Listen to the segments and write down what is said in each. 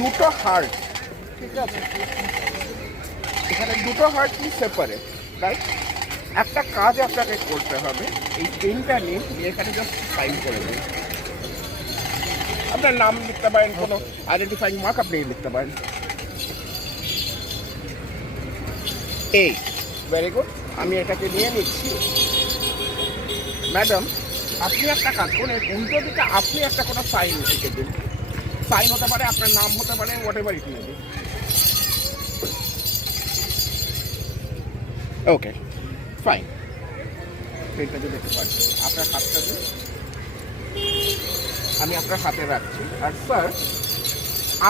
দুটো হার্ট, ঠিক আছে, এখানে দুটো হার্ট কি সেপারেট, রাইট? একটা কাজ আপনাকে করতে হবে, এই পেনটা নিয়ে এখানে জাস্ট সাইন করে দিন। আপনার নাম লিখতে পারেন, কোনো আইডেন্টিফাইং মার্ক আপনি লিখতে পারেন। এই ভেরি গুড, আমি এটাকে নিয়ে নিচ্ছি। ম্যাডাম, আপনি একটা কাজ করুন, এর উল্টো দিকে আপনি একটা কোনো সাইন লিখে দিন। সাইন হতে পারে, আপনার নাম হতে পারে, what ever it may be. Okay, fine. পেনটা যদি দেখতে পারেন, আপনার হাতটা দিন, আমি আপনার হাতে রাখছি। আর স্যার,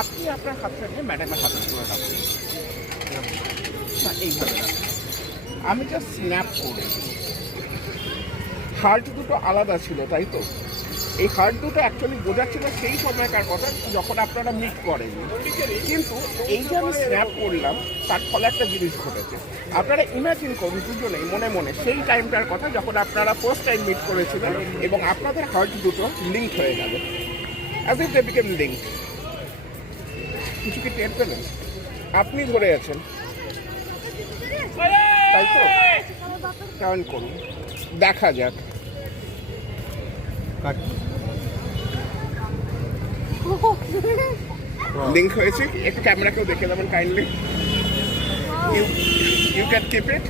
আপনি আপনার হাতটা নিয়ে ম্যাডামের হাতে তুলে রাখুন। না, এইভাবে রাখুন। আমি জাস্ট স্ন্যাপ করে, হার্ট দুটো আলাদা ছিল, তাই তো? এই হার্ট দুটো অ্যাকচুয়ালি বোঝাচ্ছিল সেই সময়কার কথা যখন আপনারা মিট করেন, কিন্তু এই যে আমি স্ন্যাপ করলাম তার ফলে একটা জিনিস ঘটেছে। আপনারা ইমাজিন করুন দুজনেই মনে মনে সেই টাইমটার কথা যখন আপনারা ফার্স্ট টাইম মিট করেছিলেন এবং আপনাদের হার্ট দুটো লিঙ্ক হয়ে গেল, as if they became link. কিছু কি টের পেলেন? আপনি ধরে আছেন, তাই তো? টার্ন করুন, দেখা যাক। লিঙ্ক হয়েছে, একটু ক্যামেরাকেও দেখে দেবেন kindly. You can keep it.